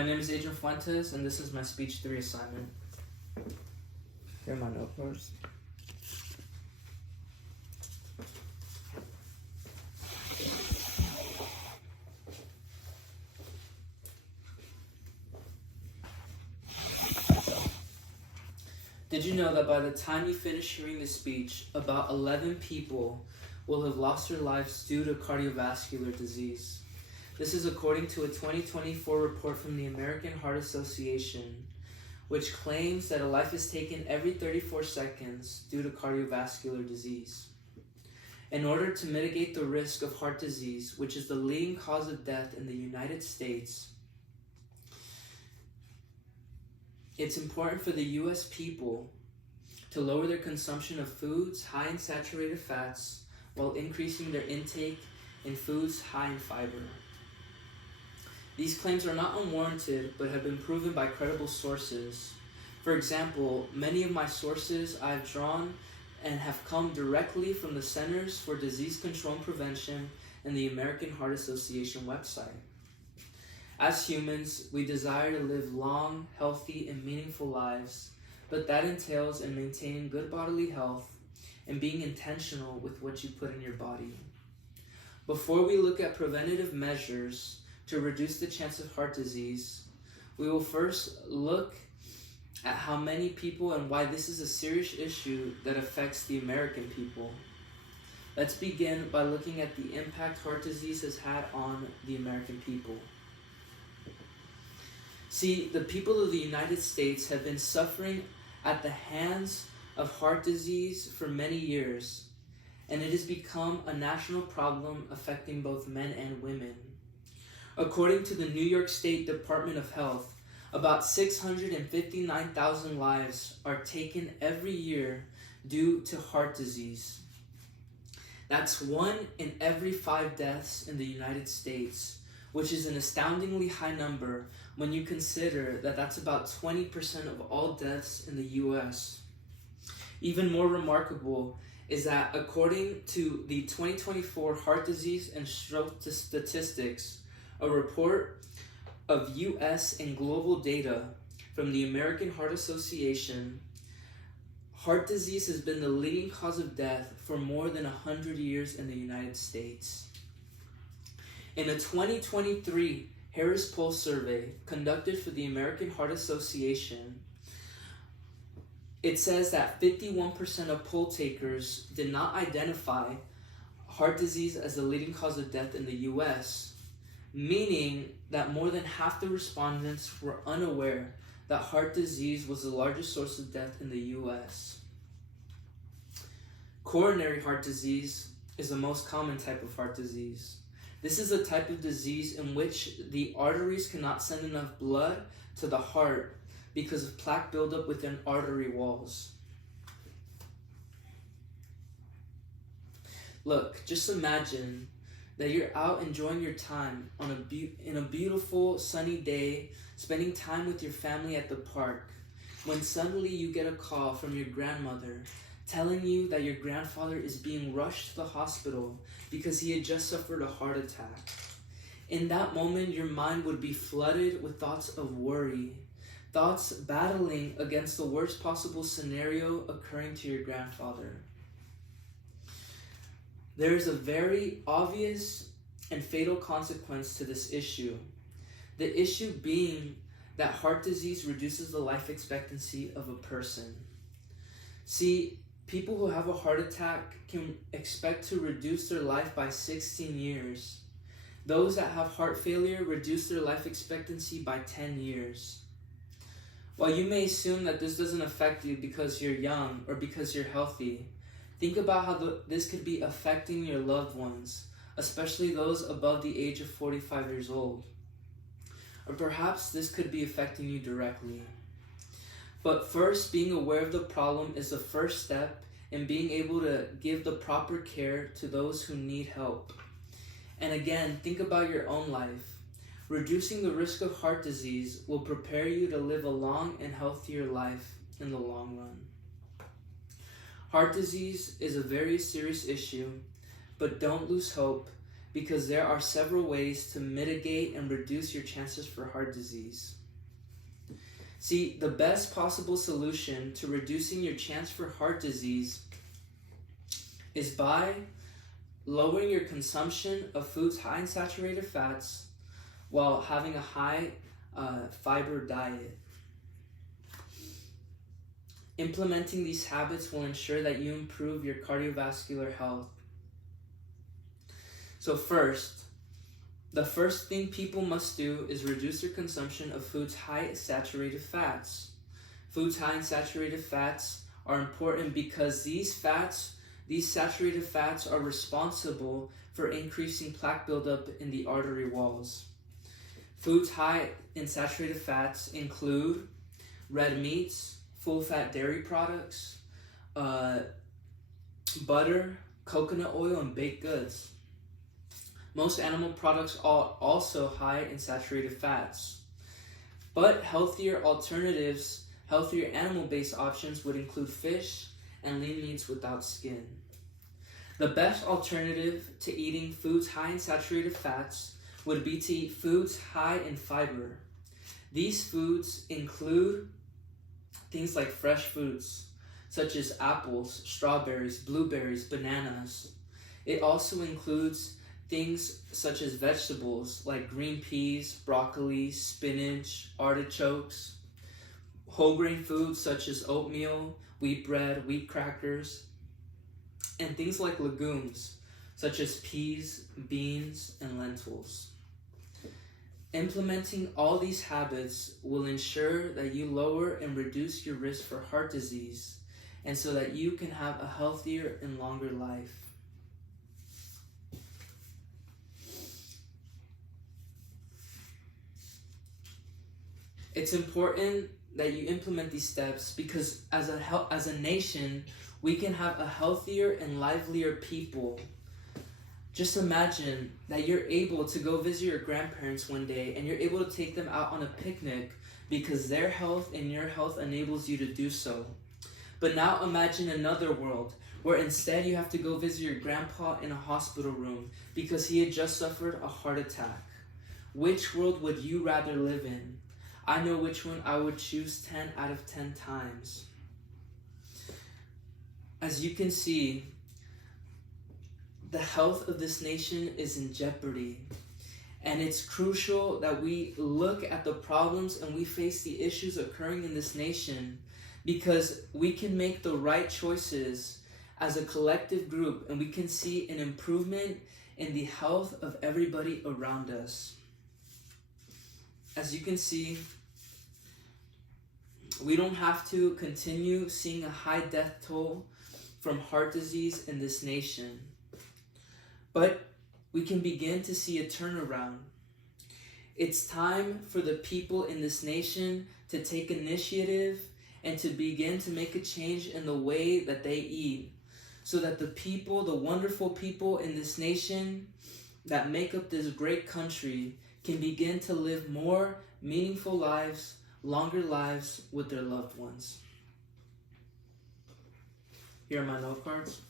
My name is Adrian Fuentes, and this is my speech 3 assignment. Here are my notecards. Did you know that by the time you finish hearing this speech, about 11 people will have lost their lives due to cardiovascular disease? This is according to a 2024 report from the American Heart Association, which claims that a life is taken every 34 seconds due to cardiovascular disease. In order to mitigate the risk of heart disease, which is the leading cause of death in the United States, it's important for the U.S. people to lower their consumption of foods high in saturated fats while increasing their intake in foods high in fiber. These claims are not unwarranted, but have been proven by credible sources. For example, many of my sources I've drawn and have come directly from the Centers for Disease Control and Prevention and the American Heart Association website. As humans, we desire to live long, healthy, and meaningful lives, but that entails in maintaining good bodily health and being intentional with what you put in your body. Before we look at preventative measures to reduce the chance of heart disease, we will first look at how many people and why this is a serious issue that affects the American people. Let's begin by looking at the impact heart disease has had on the American people. See, the people of the United States have been suffering at the hands of heart disease for many years, and it has become a national problem affecting both men and women. According to the New York State Department of Health, about 659,000 lives are taken every year due to heart disease. That's 1 in every 5 deaths in the United States, which is an astoundingly high number when you consider that that's about 20% of all deaths in the U.S. Even more remarkable is that according to the 2024 Heart Disease and Stroke Statistics, a report of U.S. and global data from the American Heart Association, heart disease has been the leading cause of death for more than 100 years in the United States. In a 2023 Harris Poll survey conducted for the American Heart Association, it says that 51% of poll takers did not identify heart disease as the leading cause of death in the U.S., meaning that more than half the respondents were unaware that heart disease was the largest source of death in the U.S. Coronary heart disease is the most common type of heart disease. This is a type of disease in which the arteries cannot send enough blood to the heart because of plaque buildup within artery walls. Look, just imagine that you're out enjoying your time on in a beautiful sunny day, spending time with your family at the park, when suddenly you get a call from your grandmother telling you that your grandfather is being rushed to the hospital because he had just suffered a heart attack. In that moment, your mind would be flooded with thoughts of worry, thoughts battling against the worst possible scenario occurring to your grandfather. There is a very obvious and fatal consequence to this issue. The issue being that heart disease reduces the life expectancy of a person. See, people who have a heart attack can expect to reduce their life by 16 years. Those that have heart failure reduce their life expectancy by 10 years. While you may assume that this doesn't affect you because you're young or because you're healthy, think about how this could be affecting your loved ones, especially those above the age of 45 years old. Or perhaps this could be affecting you directly. But first, being aware of the problem is the first step in being able to give the proper care to those who need help. And again, think about your own life. Reducing the risk of heart disease will prepare you to live a long and healthier life in the long run. Heart disease is a very serious issue, but don't lose hope because there are several ways to mitigate and reduce your chances for heart disease. See, the best possible solution to reducing your chance for heart disease is by lowering your consumption of foods high in saturated fats while having a high fiber diet. Implementing these habits will ensure that you improve your cardiovascular health. So the first thing people must do is reduce their consumption of foods high in saturated fats. Foods high in saturated fats are important because these saturated fats are responsible for increasing plaque buildup in the artery walls. Foods high in saturated fats include red meats, full-fat dairy products, butter, coconut oil, and baked goods. Most animal products are also high in saturated fats. But healthier alternatives, healthier animal-based options would include fish and lean meats without skin. The best alternative to eating foods high in saturated fats would be to eat foods high in fiber. These foods include things like fresh fruits, such as apples, strawberries, blueberries, bananas. It also includes things such as vegetables like green peas, broccoli, spinach, artichokes, whole grain foods such as oatmeal, wheat bread, wheat crackers, and things like legumes such as peas, beans, and lentils. Implementing all these habits will ensure that you lower and reduce your risk for heart disease, and so that you can have a healthier and longer life. It's important that you implement these steps because as a nation, we can have a healthier and livelier people. Just imagine that you're able to go visit your grandparents one day and you're able to take them out on a picnic because their health and your health enables you to do so. But now imagine another world where instead you have to go visit your grandpa in a hospital room because he had just suffered a heart attack. Which world would you rather live in? I know which one I would choose 10 out of 10 times. As you can see, the health of this nation is in jeopardy. And it's crucial that we look at the problems and we face the issues occurring in this nation, because we can make the right choices as a collective group and we can see an improvement in the health of everybody around us. As you can see, we don't have to continue seeing a high death toll from heart disease in this nation, but we can begin to see a turnaround. It's time for the people in this nation to take initiative and to begin to make a change in the way that they eat, so that the people, the wonderful people in this nation that make up this great country, can begin to live more meaningful lives, longer lives with their loved ones. Here are my note cards.